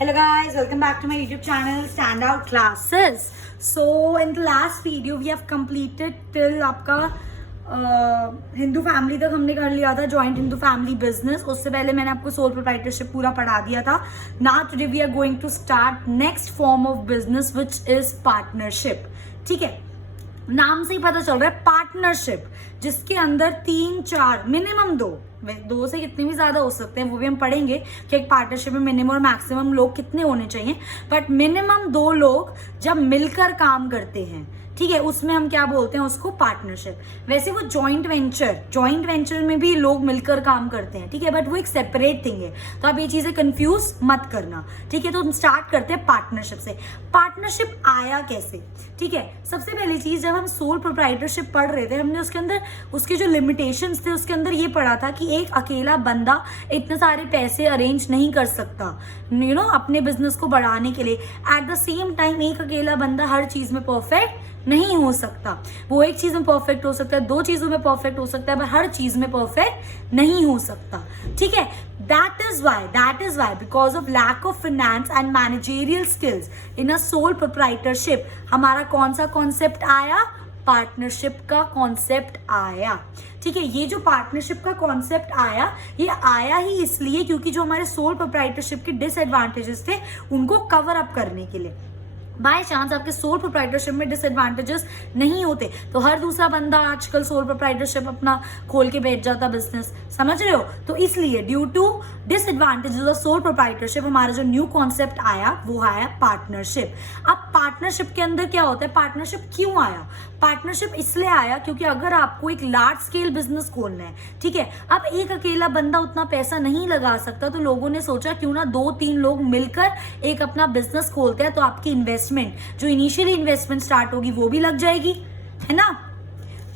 Hello guys, welcome back to my YouTube channel Standout Classes. So in the last video we have completed till आपका Hindu family तक हमने कर लिया था, joint Hindu family business. उससे पहले मैंने आपको सोल प्रोप्राइटरशिप पूरा पढ़ा दिया था. Now today we are going to start next form of business which is partnership. ठीक है, नाम से ही पता चल रहा है पार्टनरशिप, जिसके अंदर 3-4 मिनिमम दो से कितने भी ज्यादा हो सकते हैं वो भी हम पढ़ेंगे कि एक पार्टनरशिप में मिनिमम और मैक्सिमम लोग कितने होने चाहिए. बट मिनिमम 2 लोग जब मिलकर काम करते हैं, ठीक है, उसमें हम क्या बोलते हैं, उसको पार्टनरशिप. वैसे वो जॉइंट वेंचर में भी लोग मिलकर काम करते हैं, ठीक है, बट वो एक सेपरेट थिंग है. तो आप ये चीजें कंफ्यूज मत करना, ठीक है. तो हम स्टार्ट करते हैं पार्टनरशिप से. पार्टनरशिप आया कैसे? ठीक है, सबसे पहली चीज, जब हम सोल प्रोप्राइटरशिप पढ़ रहे थे, हमने उसके अंदर उसके जो लिमिटेशंस थे उसके अंदर ये पढ़ा था कि एक अकेला बंदा इतने सारे पैसे अरेंज नहीं कर सकता, यू नो, अपने बिजनेस को बढ़ाने के लिए. एट द सेम टाइम एक अकेला बंदा हर चीज में परफेक्ट नहीं हो सकता. वो एक चीज में परफेक्ट हो सकता है, 2 चीजों में परफेक्ट हो सकता है, पर हर चीज में परफेक्ट नहीं हो सकता. ठीक है, that is why because of lack of finance and managerial skills in a sole proprietorship हमारा कौन सा कॉन्सेप्ट आया? पार्टनरशिप का कॉन्सेप्ट आया. ठीक है, ये जो पार्टनरशिप का कॉन्सेप्ट आया, ये आया ही इसलिए क्योंकि जो हमारे सोल प्रोप्राइटरशिप के डिसएडवांटेजेस थे उनको कवर अप करने के लिए. बाय चांस आपके सोल प्रोप्राइटरशिप में डिसएडवांटेजेस नहीं होते तो हर दूसरा बंदा आजकल सोल प्रोप्राइटरशिप अपना खोल के बैठ जाता बिजनेस, समझ रहे हो. तो इसलिए due to disadvantages of sole proprietorship हमारा जो न्यू कॉन्सेप्ट आया वो आया पार्टनरशिप. अब पार्टनरशिप के अंदर क्या होता है? पार्टनरशिप क्यों आया? पार्टनरशिप इसलिए आया क्योंकि अगर आपको एक लार्ज स्केल बिजनेस खोलना है, ठीक है, अब एक अकेला बंदा उतना पैसा नहीं लगा सकता, तो लोगों ने सोचा क्यों ना 2-3 लोग मिलकर एक अपना बिजनेस खोलते हैं, तो आपकी जो इनिशियली इन्वेस्टमेंट स्टार्ट होगी वो भी लग जाएगी, है ना,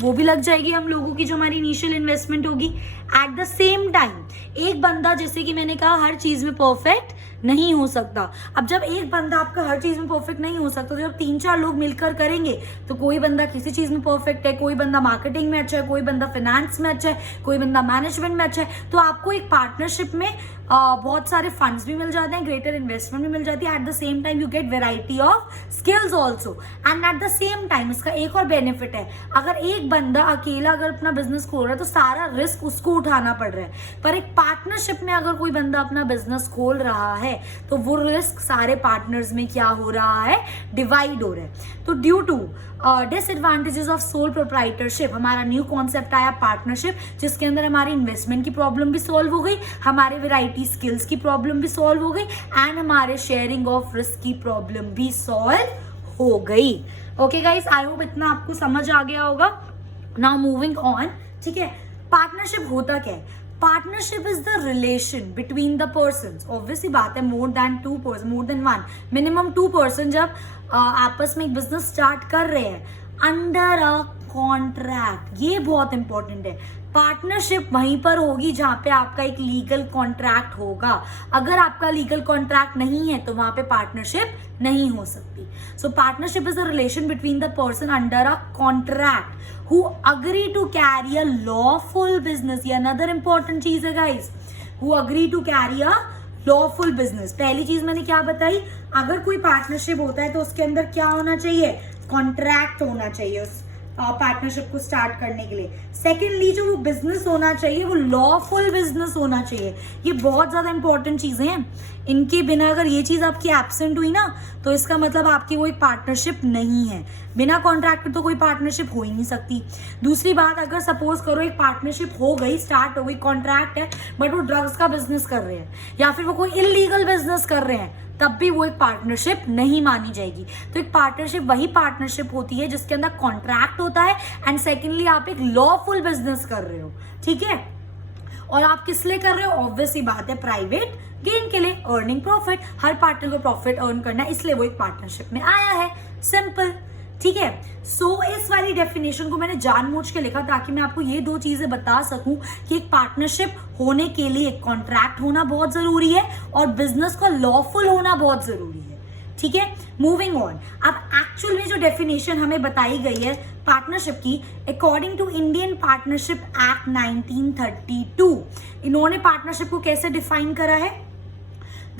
वो भी लग जाएगी हम लोगों की जो हमारी इनिशियल इन्वेस्टमेंट होगी. एट द सेम टाइम एक बंदा, जैसे कि मैंने कहा, हर चीज में परफेक्ट नहीं हो सकता. अब जब एक बंदा आपका हर चीज में परफेक्ट नहीं हो सकता, तो जब 3-4 लोग मिलकर करेंगे तो कोई बंदा किसी चीज में परफेक्ट है, कोई बंदा मार्केटिंग में अच्छा है, कोई बंदा फाइनेंस में अच्छा है, कोई बंदा मैनेजमेंट में अच्छा है. तो आपको एक पार्टनरशिप में बहुत सारे फंड्स भी मिल जाते हैं, ग्रेटर इन्वेस्टमेंट भी मिल जाती है. At the same time you get variety of skills also. And at the same time इसका एक और बेनिफिट है, अगर एक बंदा अकेला अगर अपना बिजनेस खोल रहा है तो सारा रिस्क उसको उठाना पड़ रहा है, पर एक पार्टनरशिप में अगर कोई बंदा अपना बिजनेस खोल रहा है तो वो रिस्क सारे पार्टनर्स में क्या हो रहा है? डिवाइड हो रहा है. तो due to disadvantages of sole proprietorship हमारा न्यू कॉन्सेप्ट आया पार्टनरशिप, जिसके अंदर हमारी इन्वेस्टमेंट की प्रॉब्लम भी सॉल्व हो गई, हमारे वैरायटी स्किल्स की प्रॉब्लम भी सॉल्व हो गई, एंड हमारे शेयरिंग ऑफ रिस्क की प्रॉब्लम भी सॉल्व हो गई. ओके गाइस, आई होप इतना आपको समझ आ गया होगा. Now moving on. ठीक है, पार्टनरशिप होता क्या है? Partnership is the relation between the persons. Obviously बात है, more than 2 person, more than 1, minimum 2 person जब आपस में एक बिजनेस स्टार्ट कर रहे हैं अंडर अ कॉन्ट्रैक्ट. ये बहुत इंपॉर्टेंट है. पार्टनरशिप वहीं पर होगी जहां पे आपका एक लीगल कॉन्ट्रैक्ट होगा. अगर आपका लीगल कॉन्ट्रैक्ट नहीं है तो वहां पे पार्टनरशिप नहीं हो सकती. सो partnership is a relation between the person under a contract who agree to carry a lawful business. ये another important चीज है guys, who agree to carry a lawful business. पहली चीज मैंने क्या बताई? अगर कोई पार्टनरशिप होता है तो उसके अंदर क्या होना चाहिए? कॉन्ट्रैक्ट होना चाहिए उस पार्टनरशिप को स्टार्ट करने के लिए. सेकेंडली, जो वो बिजनेस होना चाहिए वो लॉफुल बिजनेस होना चाहिए. ये बहुत ज्यादा इंपॉर्टेंट चीजें हैं. इनके बिना अगर ये चीज आपकी एब्सेंट हुई ना तो इसका मतलब आपकी वो एक पार्टनरशिप नहीं है. बिना कॉन्ट्रैक्ट तो कोई पार्टनरशिप हो ही नहीं सकती. दूसरी बात, अगर सपोज करो एक पार्टनरशिप हो गई, स्टार्ट हो गई, कॉन्ट्रैक्ट है, बट वो ड्रग्स का बिजनेस कर रहे हैं या फिर वो कोई इलीगल बिजनेस कर रहे हैं, तब भी वो एक पार्टनरशिप नहीं मानी जाएगी. तो एक पार्टनरशिप वही पार्टनरशिप होती है जिसके अंदर कॉन्ट्रैक्ट होता है एंड सेकेंडली आप एक लॉफुल बिजनेस कर रहे हो. ठीक है, और आप किस लिए कर रहे हो? ऑब्वियसली बात है, प्राइवेट गेन के लिए, अर्निंग प्रॉफिट. हर पार्टनर को प्रॉफिट अर्न करना है, इसलिए वो एक पार्टनरशिप में आया है. सिंपल. ठीक है, सो इस वाली डेफिनेशन को मैंने जानबूझ के लिखा ताकि मैं आपको ये 2 चीजें बता सकूं कि एक पार्टनरशिप होने के लिए कॉन्ट्रैक्ट होना बहुत जरूरी है और बिजनेस का लॉफुल होना बहुत जरूरी है. ठीक है, मूविंग ऑन. अब एक्चुअल में जो डेफिनेशन हमें बताई गई है पार्टनरशिप की, according to Indian partnership act 1932, इन्होंने पार्टनरशिप को कैसे डिफाइन करा है?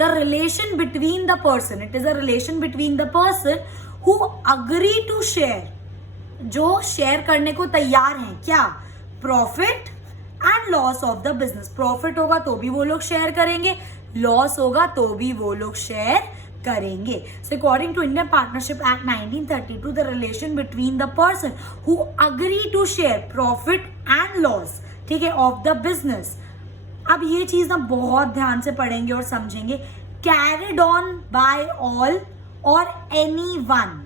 The relation between the person, it is a relation between the person who agree to share, जो शेयर करने को तैयार हैं क्या, profit and loss of the business. Profit होगा तो भी वो लोग शेयर करेंगे, लॉस होगा तो भी वो लोग शेयर करेंगे। So according to Indian partnership act 1932, the relation between the person who agree to share profit and loss, ठीक है, ऑफ द बिजनेस। अब ये चीज ना बहुत ध्यान से पढ़ेंगे और समझेंगे। कैरिड ऑन बाय ऑल और any one,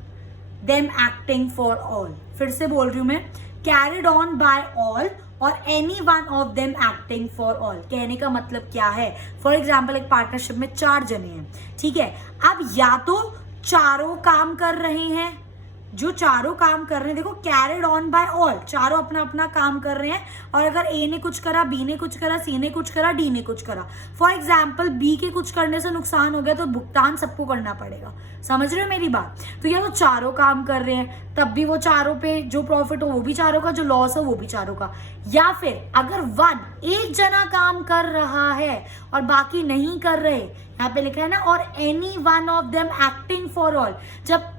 them acting for all. फिर से बोल रही हूं मैं, कैरिड ऑन बाय ऑल और any one of them acting for all. कहने का मतलब क्या है, फॉर एग्जाम्पल एक पार्टनरशिप में 4 जने हैं, ठीक है। अब या तो चारों काम कर रहे हैं, जो चारों काम कर रहे हैं, देखो कैरिड ऑन बाय ऑल, चारों अपना अपना काम कर रहे हैं, और अगर ए ने कुछ करा, बी ने कुछ करा, सी ने कुछ करा, डी ने कुछ करा। फॉर एग्जाम्पल बी के कुछ करने से नुकसान हो गया तो भुगतान सबको करना पड़ेगा। समझ रहे हो मेरी बात? तो या तो चारों काम कर रहे हैं, तब भी वो चारों पे जो प्रॉफिट हो वो भी चारों का, जो लॉस हो वो भी चारों का। या फिर अगर एक जना काम कर रहा है और बाकी नहीं कर रहे, यहाँ पे लिखा है ना, और any one of them acting for all, जब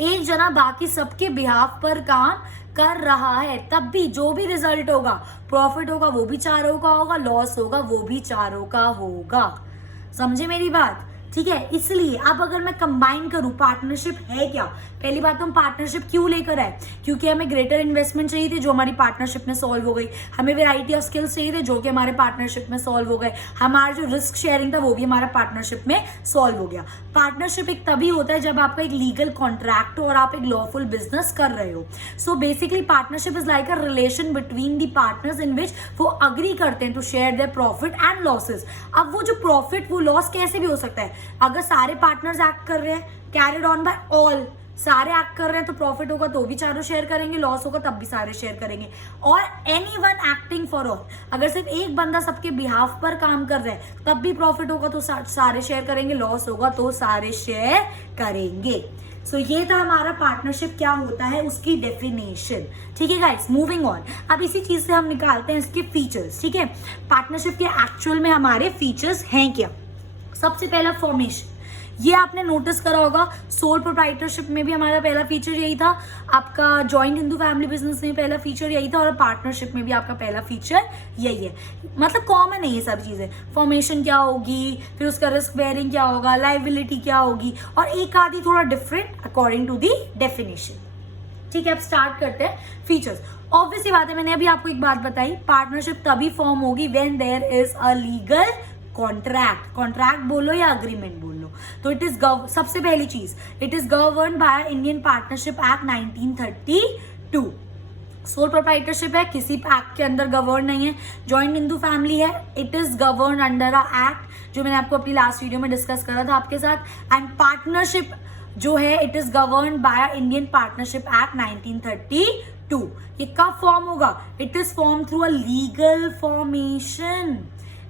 एक जना बाकी सबके बिहाफ पर काम कर रहा है, तब भी जो भी रिजल्ट होगा, प्रॉफिट होगा वो भी चारों का होगा, लॉस होगा वो भी चारों का होगा। समझे मेरी बात? ठीक है। इसलिए अब अगर मैं कंबाइन करूं, पार्टनरशिप है क्या, पहली बात तो हम पार्टनरशिप क्यों लेकर आए, क्योंकि हमें ग्रेटर इन्वेस्टमेंट चाहिए थी जो हमारी पार्टनरशिप में सॉल्व हो गई, हमें वैरायटी ऑफ स्किल्स चाहिए थे जो कि हमारे पार्टनरशिप में सॉल्व हो गए, हमारा जो रिस्क शेयरिंग था वो भी हमारा पार्टनरशिप में सॉल्व हो गया। पार्टनरशिप एक तभी होता है जब आपका एक लीगल कॉन्ट्रैक्ट हो और आप एक लॉफुल बिजनेस कर रहे हो। So basically partnership is like a relation between the partners in which वो अग्री करते हैं to share their profit and losses. अब वो जो प्रॉफिट, वो लॉस कैसे भी हो सकता है, अगर सारे पार्टनर्स एक्ट कर रहे हैं, कैरिड ऑन बाय ऑल, सारे एक्ट कर रहे हैं, तो प्रॉफिट होगा तो भी चारों शेयर करेंगे, लॉस होगा तब भी सारे शेयर करेंगे। और any one acting for all, अगर सिर्फ एक बंदा सबके बिहाफ पर काम कर रहा है तब भी प्रॉफिट होगा तो सारे शेयर करेंगे, लॉस होगा तो सारे शेयर करेंगे। सो ये था हमारा पार्टनरशिप क्या होता है, उसकी डेफिनेशन। ठीक है गाइस, मूविंग ऑन। अब इसी चीज से हम निकालते हैं इसके फीचर्स। ठीक है, पार्टनरशिप के एक्चुअल में हमारे फीचर्स हैं क्या। सबसे पहला फॉर्मेशन, ये आपने नोटिस करा होगा, सोल प्रोप्राइटरशिप में भी हमारा पहला फीचर यही था, आपका जॉइंट हिंदू फैमिली बिजनेस में पहला फीचर यही था, और पार्टनरशिप में भी आपका पहला फीचर यही है। मतलब कॉमन है ये सब चीजें। फॉर्मेशन क्या होगी, फिर उसका रिस्क बेयरिंग क्या होगा, लायबिलिटी क्या होगी, और एक आधी थोड़ा different according to the definition. ठीक है, अब स्टार्ट करते हैं फीचर्स। ऑब्वियसली बात है, मैंने अभी आपको एक बात बताई, पार्टनरशिप तभी फॉर्म होगी when there is a legal contract. Contract बोलो या अग्रीमेंट बोलो, तो इट इज सबसे पहली चीज, it is govern by Indian partnership act 1932। Sole proprietorship है, किसी एक्ट के अंदर गवर्न नहीं है। जॉइंट हिंदू फैमिली है, it is govern under a act जो मैंने आपको अपनी लास्ट वीडियो में डिस्कस करा था आपके साथ। एंड पार्टनरशिप जो है, it is govern by Indian partnership act 1932। ये कब फॉर्म होगा, it is form through a legal formation.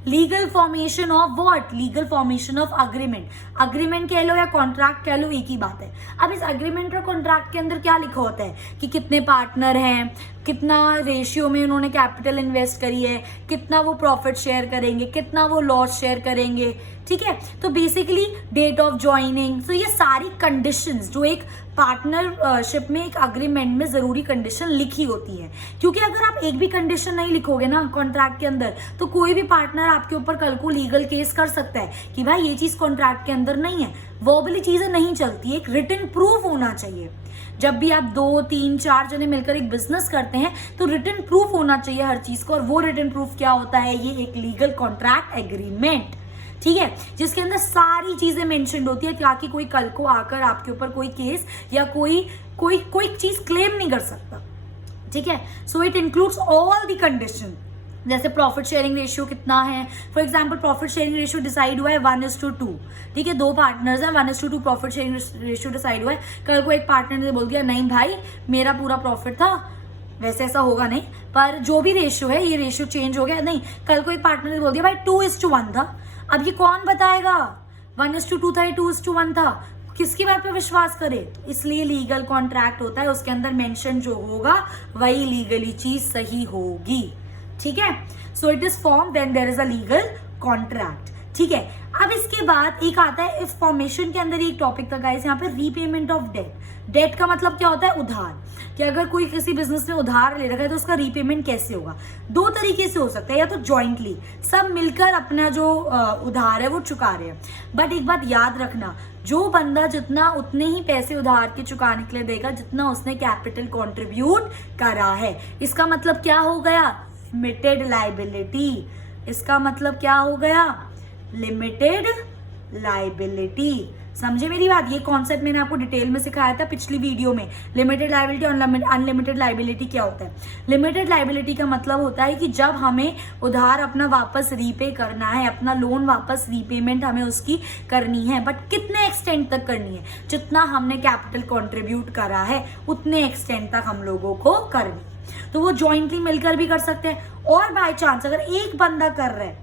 Legal formation of what, legal formation of agreement. Agreement कह लो या कॉन्ट्रैक्ट कह लो, एक ही बात है। अब इस अग्रीमेंट और कॉन्ट्रैक्ट के अंदर क्या लिखा होता है कि कितने पार्टनर हैं, कितना रेशियो में उन्होंने कैपिटल इन्वेस्ट करी है, कितना वो प्रॉफिट शेयर करेंगे, कितना वो लॉस शेयर करेंगे। ठीक है, तो बेसिकली डेट ऑफ ज्वाइनिंग, तो ये सारी कंडीशंस जो एक पार्टनरशिप में, एक अग्रीमेंट में जरूरी कंडीशन लिखी होती है। क्योंकि अगर आप एक भी कंडीशन नहीं लिखोगे ना कॉन्ट्रैक्ट के अंदर, तो कोई भी पार्टनर आपके ऊपर कल को लीगल केस कर सकता है कि भाई ये चीज कॉन्ट्रैक्ट के अंदर नहीं है। वर्बली चीजें नहीं चलती, एक रिटन प्रूफ होना चाहिए। जब भी आप 2, 3, 4 जने मिलकर एक बिजनेस करते हैं तो रिटन प्रूफ होना चाहिए हर चीज को, और वो रिटन प्रूफ क्या होता है, ये एक लीगल कॉन्ट्रैक्ट एग्रीमेंट। ठीक है, जिसके अंदर सारी चीजें मेंशन्ड होती है ताकि कोई कल को आकर आपके ऊपर कोई केस या कोई चीज क्लेम नहीं कर सकता। ठीक है, so it includes all the condition, जैसे प्रॉफिट शेयरिंग रेशियो कितना है। For example profit sharing ratio decide हुआ है 1:2। ठीक है, 2 पार्टनर्स हैं, 1:2 प्रॉफिट शेयरिंग रेशियो डिसाइड हुआ है। कल को एक पार्टनर ने बोल दिया नहीं भाई मेरा पूरा प्रॉफिट था, वैसे ऐसा होगा नहीं, पर जो भी रेशियो है ये रेशियो चेंज हो गया। नहीं, कल को एक पार्टनर ने बोल दिया भाई 2:1 था। अब ये कौन बताएगा 1:2 था या 2:1 था, किसकी बात पे विश्वास करे। इसलिए लीगल कॉन्ट्रैक्ट होता है, उसके अंदर मेंशन जो होगा वही लीगली चीज सही होगी। ठीक है, so it is form when there is a legal contract. ठीक है, अब इसके बाद एक आता है इफ फॉर्मेशन के अंदर एक टॉपिक था गाइस यहाँ पे, रीपेमेंट ऑफ डेट। डेट का मतलब क्या होता है? उधार। कि अगर कोई किसी बिजनेस में उधार ले रखा है तो उसका रीपेमेंट कैसे होगा? दो तरीके से हो सकता है, या तो जॉइंटली सब मिलकर अपना जो उधार है वो चुका रहे हैं। बट एक बात याद रखना, जो बंदा जितना उतने ही पैसे उधार के चुकाने के लिए देगा जितना उसने कैपिटल कंट्रीब्यूट करा है। इसका मतलब क्या हो गया? Limited liability. इसका मतलब क्या हो गया? Limited liability. समझे मेरी बात? ये कॉन्सेप्ट मैंने आपको डिटेल में सिखाया था पिछली वीडियो में। लिमिटेड लाइबिलिटी और अनलिमिटेड लाइबिलिटी क्या होता है? लिमिटेड लाइबिलिटी का मतलब होता है कि जब हमें उधार अपना वापस रीपे करना है, अपना लोन वापस रीपेमेंट हमें उसकी करनी है, बट कितने एक्सटेंट तक करनी है? जितना हमने कैपिटल कंट्रीब्यूट करा है उतने एक्सटेंट तक हम लोगों को करनी। तो वो जॉइंटली मिलकर भी कर सकते हैं, और बाय चांस अगर एक बंदा कर रहा है,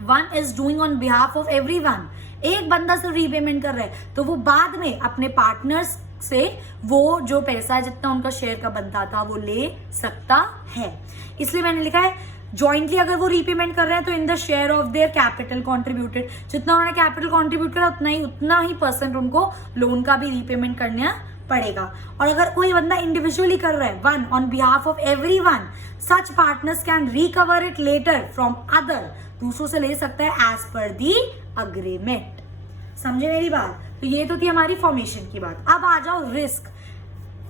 one is doing on behalf of everyone, एक बंदा से रीपेमेंट कर रहा है, तो वो बाद में अपने पार्टनर्स से वो जो पैसा जितना उनका शेयर का बनता था वो ले सकता है। इसलिए मैंने लिखा है जॉइंटली अगर वो रीपेमेंट कर रहे हैं तो in the share of their capital contributed, जितना उन्होंने कैपिटल कॉन्ट्रीब्यूट करा उतना ही परसेंट उनको लोन का भी रीपेमेंट करना पड़ेगा। और अगर कोई बंदा इंडिविजुअली कर रहा है, one on behalf of everyone, such partners can recover it later from other, दूसरों से ले सकता है एज पर दी अग्रीमेंट। समझे मेरी बात? तो ये तो थी हमारी फॉर्मेशन की बात। अब आ जाओ रिस्क।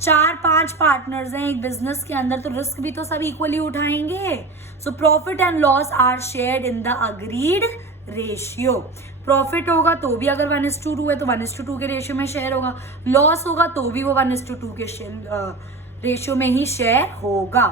4-5 पार्टनर्स हैं एक बिजनेस के अंदर, तो रिस्क भी तो सब इक्वली उठाएंगे। So profit and loss are shared in the agreed ratio. Profit होगा तो भी अगर 1:2 है तो 1:2 के रेशियो में शेयर होगा, लॉस होगा तो भी वो 1:2 के रेशियो में ही शेयर होगा।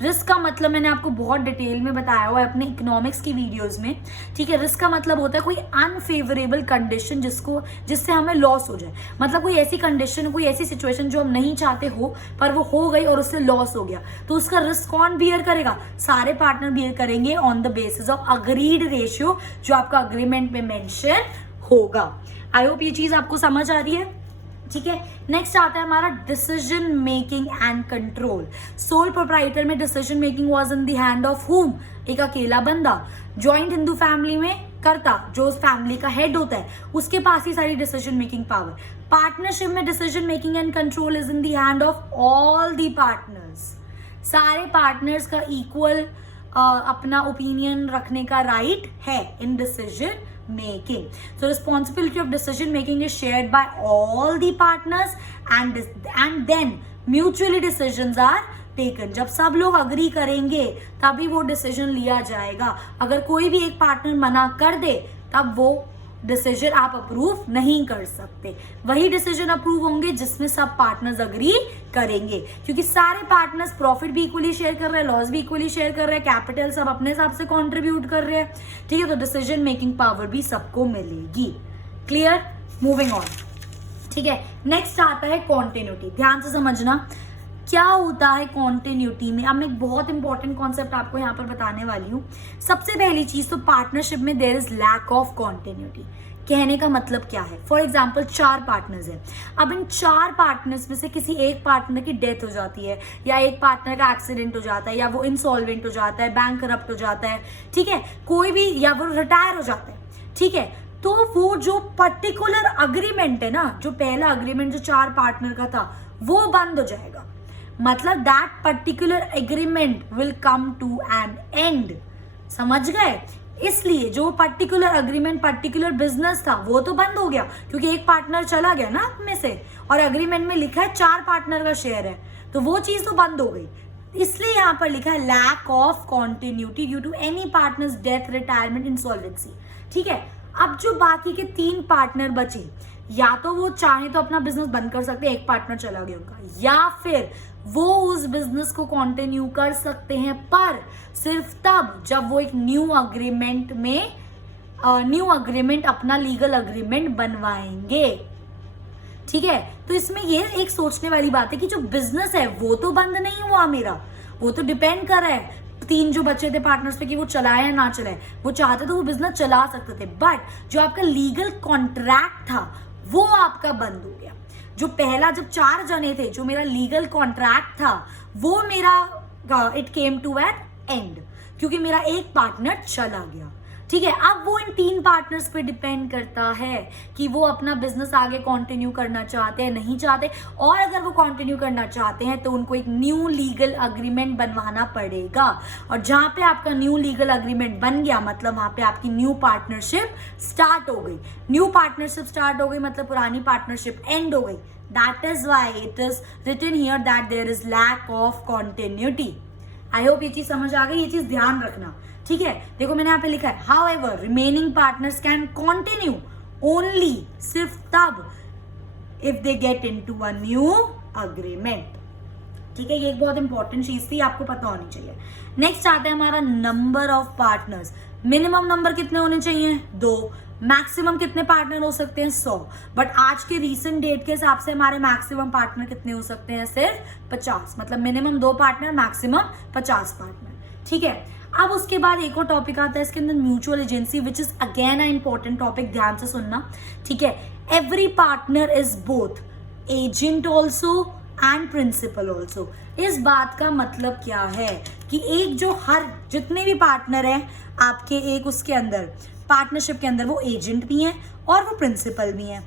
रिस्क का मतलब मैंने आपको बहुत डिटेल में बताया हुआ है अपने इकोनॉमिक्स की वीडियोस में, ठीक है। रिस्क का मतलब होता है कोई अनफेवरेबल कंडीशन जिससे हमें लॉस हो जाए, मतलब कोई ऐसी कंडीशन, कोई ऐसी सिचुएशन जो हम नहीं चाहते हो पर वो हो गई और उससे लॉस हो गया, तो उसका रिस्क कौन बियर करेगा? सारे पार्टनर बियर करेंगे on the basis of agreed ratio जो आपका अग्रीमेंट में मेंशन होगा। आई होप ये चीज आपको समझ आ रही है, ठीक है। नेक्स्ट आता है हमारा decision making and control. Sole proprietor में decision making was in the hand of whom, एक अकेला बंदा। जॉइंट हिंदू फैमिली में करता, जो उस फैमिली का हेड होता है उसके पास ही सारी डिसीजन मेकिंग पावर। पार्टनरशिप में decision making and control is in the hand of all the partners. सारे पार्टनर्स का इक्वल अपना ओपिनियन रखने का राइट है in decision making. So responsibility of decision making is shared by all the partners and then mutually decisions are taken. जब सब लोग agree करेंगे तभी वो डिसीजन लिया जाएगा। अगर कोई भी एक पार्टनर मना कर दे तब वो डिसीजन आप अप्रूव नहीं कर सकते। वही डिसीजन अप्रूव होंगे जिसमें सब पार्टनर्स अग्री करेंगे, क्योंकि सारे पार्टनर्स प्रॉफिट भी इक्वली शेयर कर रहे हैं, लॉस भी इक्वली शेयर कर रहे हैं, कैपिटल सब अपने हिसाब से कंट्रीब्यूट कर रहे हैं, ठीक है। तो डिसीजन मेकिंग पावर भी सबको मिलेगी। क्लियर? मूविंग ऑन, ठीक है। नेक्स्ट आता है कॉन्टिन्यूटी। ध्यान से समझना क्या होता है कॉन्टिन्यूटी में। अब मैं एक बहुत इंपॉर्टेंट कॉन्सेप्ट आपको यहाँ पर बताने वाली हूँ। सबसे पहली चीज तो पार्टनरशिप में there is lack of continuity. कहने का मतलब क्या है? फॉर एग्जाम्पल 4 पार्टनर्स हैं, अब इन 4 पार्टनर्स में से किसी एक पार्टनर की डेथ हो जाती है, या एक पार्टनर का एक्सीडेंट हो जाता है, या वो इंसॉल्वेंट हो जाता है, बैंक करप्ट हो जाता है, ठीक है, कोई भी, या वो रिटायर हो जाता है, ठीक है। तो वो जो पर्टिकुलर अग्रीमेंट है ना, जो पहला अग्रीमेंट जो 4 पार्टनर का था वो बंद हो जाएगा। मतलब that particular agreement will come to an end. समझ गए? इसलिए जो पर्टिकुलर अग्रीमेंट पर्टिकुलर बिजनेस था वो तो बंद हो गया, क्योंकि एक पार्टनर चला गया ना आप में से, और अग्रीमेंट में लिखा है 4 पार्टनर का शेयर है, तो वो चीज तो बंद हो गई। इसलिए यहां पर लिखा है lack of continuity due to any partner's death, retirement, insolvency, ठीक है। अब जो बाकी के 3 पार्टनर बचे, या तो वो चाहे तो अपना बिजनेस बंद कर सकते हैं, एक पार्टनर चला गया उनका, या फिर वो उस बिजनेस को कंटिन्यू कर सकते हैं, पर सिर्फ तब जब वो एक न्यू अग्रीमेंट अपना लीगल अग्रीमेंट बनवाएंगे, ठीक है। तो इसमें ये एक सोचने वाली बात है कि जो बिजनेस है वो तो बंद नहीं हुआ मेरा, वो तो डिपेंड कर रहा है 3 जो बचे थे पार्टनर्स पे कि वो चलाए या ना चलाए। वो चाहते तो वो बिजनेस चला सकते थे, बट जो आपका लीगल कॉन्ट्रैक्ट था वो आपका बंद हो गया। जो पहला जब 4 जने थे, जो मेरा लीगल कॉन्ट्रैक्ट था वो मेरा it came to an end, क्योंकि मेरा एक पार्टनर चला गया, ठीक है। अब वो इन 3 पार्टनर्स पे डिपेंड करता है कि वो अपना बिजनेस आगे कंटिन्यू करना चाहते हैं, नहीं चाहते, और अगर वो कंटिन्यू करना चाहते हैं तो उनको एक न्यू लीगल अग्रीमेंट बनवाना पड़ेगा। और जहां पे आपका न्यू लीगल अग्रीमेंट बन गया मतलब वहां पे आपकी न्यू पार्टनरशिप स्टार्ट हो गई। न्यू पार्टनरशिप स्टार्ट हो गई मतलब पुरानी पार्टनरशिप एंड हो गई। That is why it is written here that there is lack of continuity. I hope ये चीज समझ आ गई, ये चीज ध्यान रखना, ठीक है। देखो मैंने यहाँ पे लिखा है however remaining partners can continue only, सिर्फ तब if they get into a new agreement, ठीक है। ये एक बहुत इंपॉर्टेंट चीज थी, आपको पता होनी चाहिए। नेक्स्ट आता है हमारा number of partners. Minimum number कितने होने चाहिए? 2। मैक्सिमम कितने पार्टनर हो सकते हैं? 100। बट आज के रीसेंट डेट के हिसाब से हमारे मैक्सिमम पार्टनर कितने हो सकते हैं? सिर्फ 50। मतलब मिनिमम 2 पार्टनर, मैक्सिमम 50 पार्टनर, ठीक है। अब उसके बाद एक और टॉपिक आता है इसके अंदर, mutual agency, which is again a important topic, ध्यान से सुनना, ठीक है। Every partner is both agent also and principal also. इस बात का मतलब क्या है कि एक जो जितने भी पार्टनर हैं आपके एक उसके अंदर पार्टनरशिप के अंदर, वो एजेंट भी हैं और वो प्रिंसिपल भी हैं।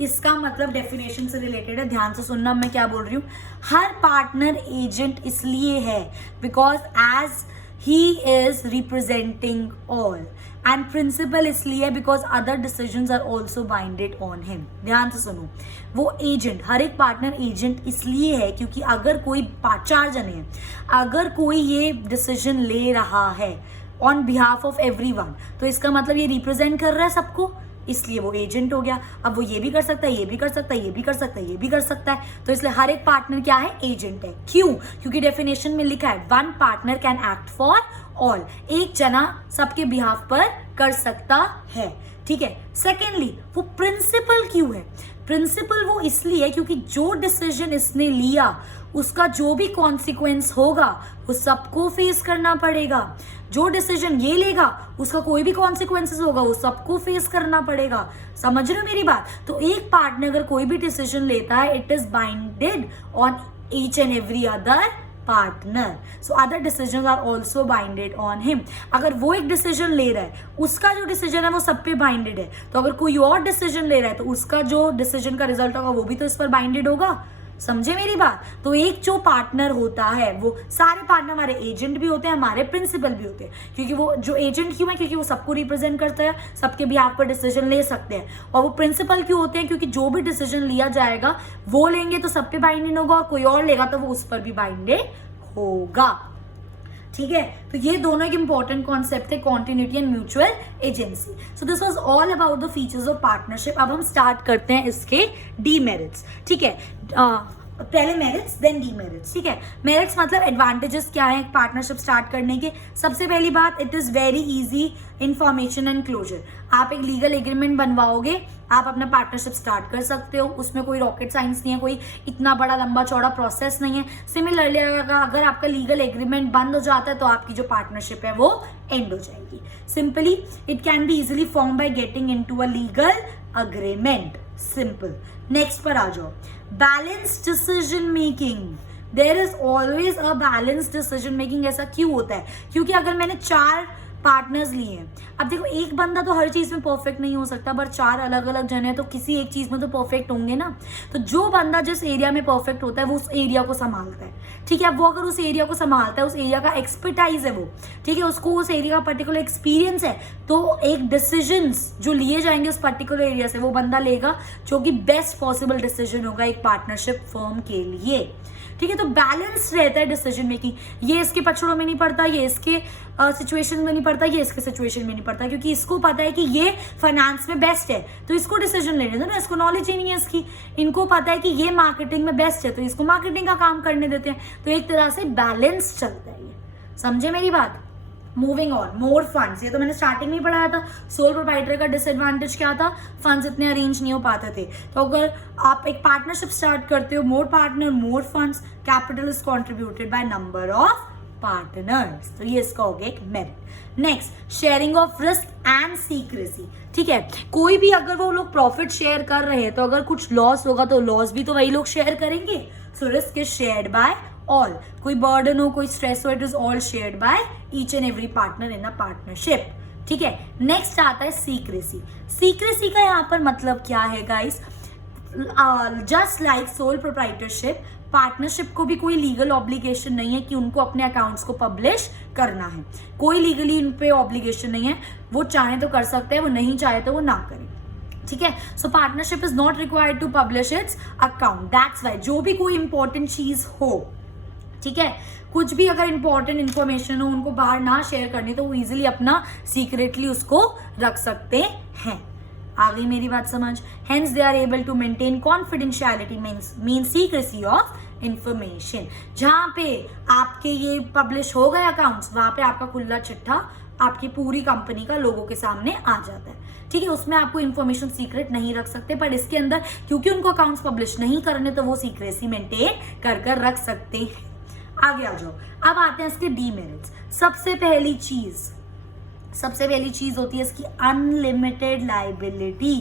इसका मतलब डेफिनेशन से रिलेटेड है, ध्यान से सुनना मैं क्या बोल रही हूँ। हर पार्टनर एजेंट इसलिए है because as he is representing all, and principal इसलिए because other decisions are also binded on him. ध्यान से सुनो, वो एजेंट, हर एक पार्टनर एजेंट इसलिए है क्योंकि अगर कोई 4 जने हैं, अगर कोई ये डिसीजन ले रहा है ऑन बिहाफ ऑफ एवरीवन, तो इसका मतलब ये रिप्रेजेंट कर रहा है सबको, इसलिए वो एजेंट हो गया। अब वो ये भी कर सकता है, ये भी कर सकता है, ये भी कर सकता है, ये भी कर सकता है, तो इसलिए हर एक पार्टनर क्या है? एजेंट है। क्यों? क्योंकि डेफिनेशन में लिखा है 1 partner can act for all, एक जना सबके बिहाफ पर कर सकता है, ठीक है। सेकेंडली, वो प्रिंसिपल क्यों है? प्रिंसिपल वो इसलिए क्योंकि जो डिसीजन इसने लिया उसका जो भी कॉन्सिक्वेंस होगा वो सबको फेस करना पड़ेगा। जो डिसीजन ये लेगा उसका कोई भी कॉन्सिक्वेंसेस होगा वो सबको फेस करना पड़ेगा। समझ रहे हो मेरी बात? तो एक पार्टनर अगर कोई भी डिसीजन लेता है, it is binded on each and every other partner, so other decision are also binded on him. अगर वो एक डिसीजन ले रहा है, उसका जो डिसीजन है वो सब पे बाइंडेड है, तो अगर कोई और डिसीजन ले रहा है तो उसका जो डिसीजन का रिजल्ट होगा वो भी तो इस पर बाइंडेड होगा। समझे मेरी बात? तो एक जो पार्टनर होता है, वो सारे पार्टनर हमारे एजेंट भी होते हैं, हमारे प्रिंसिपल भी होते हैं। क्योंकि वो जो एजेंट क्यों है? क्योंकि वो सबको रिप्रेजेंट करता है, सबके भी आप पर डिसीजन ले सकते हैं। और वो प्रिंसिपल क्यों होते हैं? क्योंकि जो भी डिसीजन लिया जाएगा वो लेंगे तो सब पे बाइंडेड होगा, और कोई और लेगा तो वो उस पर भी बाइंडेड होगा, ठीक है। तो ये दोनों एक इंपॉर्टेंट कॉन्सेप्ट है, continuity and mutual agency. So this was all about the features of partnership. अब हम स्टार्ट करते हैं इसके डीमेरिट्स, ठीक है। पहले मेरिट्स देन डीमेरिट्स, ठीक है। मेरिट्स मतलब एडवांटेजेस क्या है पार्टनरशिप स्टार्ट करने के। सबसे पहली बात, it is very easy information and closure. आप एक लीगल एग्रीमेंट बनवाओगे, आप अपना पार्टनरशिप स्टार्ट कर सकते हो, उसमें कोई रॉकेट साइंस नहीं है, कोई इतना बड़ा लंबा चौड़ा प्रोसेस नहीं है। सिमिलरली अगर आपका लीगल एग्रीमेंट बंद हो जाता है तो आपकी जो पार्टनरशिप है वो एंड हो जाएगी। Simply it can be easily form by getting into a legal agreement, simple. Next पर आ जाओ, balance decision making. There is always a balance decision making. ऐसा क्यों होता है? क्योंकि अगर मैंने 4 पार्टनर्स लिए हैं, अब देखो एक बंदा तो हर चीज में परफेक्ट नहीं हो सकता, बट 4 अलग अलग जने हैं तो किसी एक चीज में तो परफेक्ट होंगे ना। तो जो बंदा जिस एरिया में परफेक्ट होता है वो उस एरिया को संभालता है, ठीक है। वो अगर उस एरिया को संभालता है, उस एरिया का एक्सपर्टाइज है वो, ठीक है, उसको उस एरिया का पर्टिकुलर एक्सपीरियंस है, तो एक डिसीजंस जो लिए जाएंगे उस पर्टिकुलर एरिया से वो बंदा लेगा जो कि बेस्ट पॉसिबल डिसीजन होगा एक पार्टनरशिप फर्म के लिए, ठीक है। तो बैलेंस रहता है डिसीजन मेकिंग। ये इसके पछड़ों में नहीं पड़ता, ये इसके सिचुएशन में नहीं पड़ता, ये इसके सिचुएशन में नहीं पड़ता, क्योंकि इसको पता है कि ये फाइनेंस में बेस्ट है तो इसको डिसीजन लेने दो ना, इसको नॉलेज ही नहीं है इसकी। इनको पता है कि ये मार्केटिंग में बेस्ट है तो इसको मार्केटिंग का काम करने देते हैं। तो एक तरह से बैलेंस चलता है ये, समझे मेरी बात? Moving on, more funds. ये तो मैंने स्टार्टिंग में ही पढ़ाया था। सोल प्रोप्राइटर का डिसएडवांटेज क्या था? फंड्स इतने अरेंज नहीं हो पाते थे। तो अगर आप एक पार्टनरशिप स्टार्ट करते हो, more partner more funds, capital is contributed by number of partners, तो ये इसका हो गया एक merit. Next, sharing of risk and secrecy, ठीक है। कोई भी अगर वो लोग प्रॉफिट शेयर कर रहे हैं तो अगर कुछ लॉस होगा तो लॉस भी तो वही लोग शेयर करेंगे। So risk is shared by all. कोई बर्डन हो, कोई स्ट्रेस हो, it is all shared by each and every partner in a partnership, ठीक है, नेक्स्ट आता है सीक्रेसी। सीक्रेसी का यहाँ पर मतलब क्या है guys, just like sole proprietorship, partnership को भी कोई लीगल ऑब्लिगेशन नहीं है कि उनको अपने अकाउंट्स को पब्लिश करना है, कोई लीगली उन पे ऑब्लिगेशन नहीं है, वो चाहे तो कर सकते हैं, वो नहीं चाहे तो वो ना करें, ठीक है। So partnership is not required to publish its account, that's why जो भी कोई इंपॉर्टेंट चीज हो, ठीक है, कुछ भी अगर इंपॉर्टेंट इन्फॉर्मेशन हो उनको बाहर ना शेयर करनी तो वो इजीली अपना सीक्रेटली उसको रख सकते हैं। आ गई मेरी बात समझ? Hence they are able to maintain confidentiality mean secrecy of information. जहां पे आपके ये पब्लिश हो गए अकाउंट्स, वहां पे आपका खुला चिट्ठा आपकी पूरी कंपनी का लोगों के सामने आ जाता है, ठीक है। उसमें आपको इन्फॉर्मेशन सीक्रेट नहीं रख सकते, पर इसके अंदर क्योंकि उनको अकाउंट्स पब्लिश नहीं करने तो वो सीक्रेसी मेंटेन कर रख सकते हैं। आगे आ जाओ, अब आते हैं इसके डीमेरिट्स। सबसे पहली चीज होती है इसकी अनलिमिटेड लाइबिलिटी।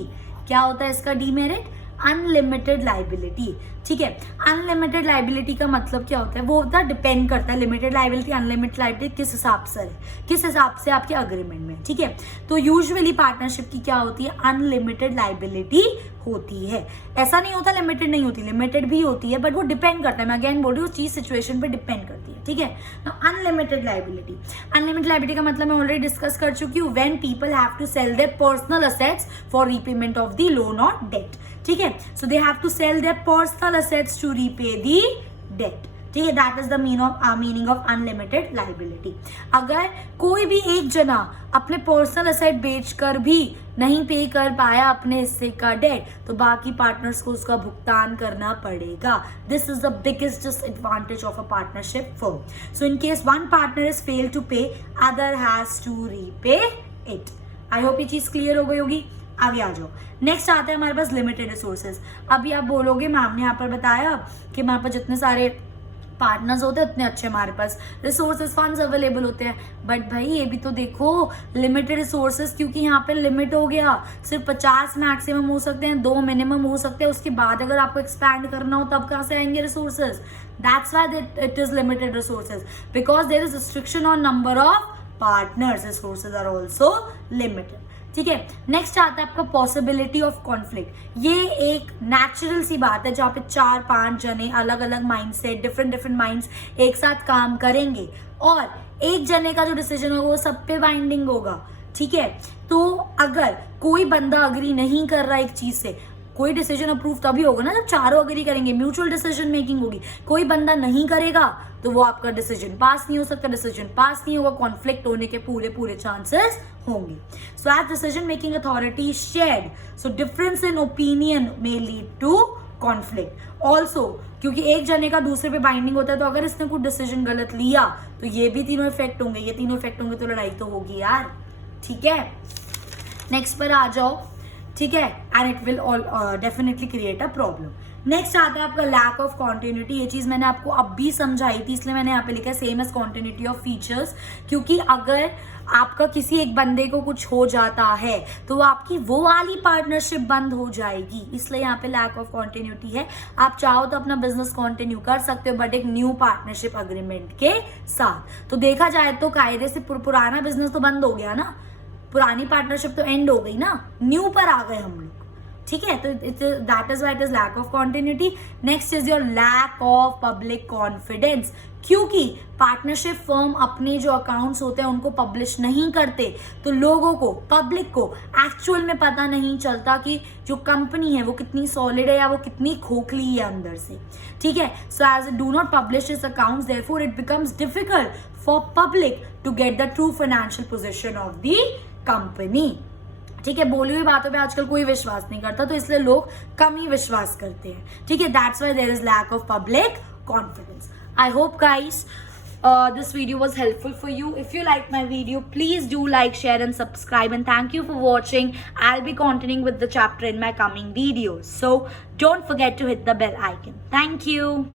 क्या होता है इसका डीमेरिट? अनलिमिटेड लाइबिलिटी, ठीक है। अनलिमिटेड लाइबिलिटी का मतलब क्या होता है? वो होता है, डिपेंड करता है लिमिटेड लाइबिलिटी अनलिमिटेड लाइबिलिटी किस हिसाब से है, किस हिसाब से आपके अग्रीमेंट में, ठीक है। तो यूजुअली पार्टनरशिप की क्या होती है? अनलिमिटेड लाइबिलिटी होती है। ऐसा नहीं होता लिमिटेड नहीं होती, लिमिटेड भी होती है, बट वो डिपेंड करता है। मैं अगेन बोल रही हूँ, चीज सिचुएशन पे डिपेंड करती है, ठीक है। अनलिमिटेड लाइबिलिटी का मतलब मैं ऑलरेडी डिस्कस कर चुकी हूँ, when people have to sell their personal assets for repayment of the loan और डेट, ठीक है। So they have to sell their personal assets to repay the debt, ठीक है। That is the meaning of unlimited liability. अगर कोई भी एक जना अपने पर्सनल असेट बेचकर भी नहीं पे कर पाया अपने हिस्से का डेट, तो बाकी पार्टनर्स को उसका भुगतान करना पड़ेगा। This is the biggest disadvantage of a partnership firm. So in case one partner is fail to pay, other has to repay it. I hope ये चीज क्लियर हो गई होगी। आगे आ जाओ, नेक्स्ट आता है हमारे पास लिमिटेड रिसोर्सेज। अभी आप बोलोगे मैम ने यहाँ पर बताया कि हमारे पास जितने सारे पार्टनर्स होते हैं उतने अच्छे हमारे पास रिसोर्सेज फंड्स अवेलेबल होते हैं, बट भाई ये भी तो देखो लिमिटेड रिसोर्सेज, क्योंकि यहाँ पे लिमिट हो गया, सिर्फ 50 मैक्सिमम हो सकते हैं, 2 मिनिमम हो सकते हैं, उसके बाद अगर आपको एक्सपैंड करना हो तब कहाँ से आएंगे resources? That's why it is limited resources, because there is restriction on number of partners, resources are also limited, ठीक है। नेक्स्ट आता है आपका पॉसिबिलिटी ऑफ कॉन्फ्लिक्ट। ये एक नेचुरल सी बात है जहाँ पे 4-5 जने अलग अलग माइंडसेट, डिफरेंट माइंड्स एक साथ काम करेंगे और एक जने का जो डिसीजन होगा वो सब पे बाइंडिंग होगा, ठीक है। तो अगर कोई बंदा अग्री नहीं कर रहा एक चीज से, कोई डिसीजन अप्रूव तभी होगा ना जब चारों अग्री करेंगे, म्यूचुअल डिसीजन मेकिंग होगी। कोई बंदा नहीं करेगा तो वो आपका डिसीजन पास नहीं हो सकता, डिसीजन पास नहीं होगा, कॉन्फ्लिक्ट होने के पूरे चांसेस होंगे। So as decision making authority shared, so difference in opinion may lead to conflict also, क्योंकि एक जने का दूसरे पे बाइंडिंग होता है, तो अगर इसने कुछ डिसीजन गलत लिया तो ये भी तीनों इफेक्ट होंगे, ये तीनों इफेक्ट होंगे तो लड़ाई तो होगी यार, ठीक है। नेक्स्ट पर आ जाओ, ठीक है, and it will definitely create a problem. Next आता है आपका लैक ऑफ कॉन्टिन्यूटी। ये चीज मैंने आपको अब भी समझाई थी, इसलिए मैंने यहाँ पे लिखा है same as continuity of features, क्योंकि अगर आपका किसी एक बंदे को कुछ हो जाता है तो आपकी वो वाली पार्टनरशिप बंद हो जाएगी, इसलिए यहाँ पे लैक ऑफ कॉन्टिन्यूटी है। आप चाहो तो अपना बिजनेस कंटिन्यू कर सकते हो, बट एक न्यू पार्टनरशिप अग्रीमेंट के साथ। तो देखा जाए तो कायदे से पुराना बिजनेस तो बंद हो गया ना, पुरानी पार्टनरशिप तो एंड हो गई ना, न्यू पर आ गए हम लोग, ठीक है। तो that is why it is lack of continuity. Next is your lack of public confidence, क्योंकि पार्टनरशिप फर्म अपने जो अकाउंट्स होते हैं उनको पब्लिश नहीं करते, तो लोगों को, पब्लिक को एक्चुअल में पता नहीं चलता कि जो कंपनी है वो कितनी सॉलिड है या वो कितनी खोखली है अंदर से, ठीक है। So as do not publish its accounts, therefore it becomes difficult for public to get the true financial position of the company, ठीक है। बोली हुई बातों पे आजकल कोई विश्वास नहीं करता, तो इसलिए लोग कम ही विश्वास करते हैं, ठीक है। That's why there is lack of public confidence. I hope guys this video was helpful for you. If you like my video, please do like, share and subscribe, and thank you for watching. I'll be continuing with the chapter in my coming videos, so don't forget to hit the bell icon. Thank you.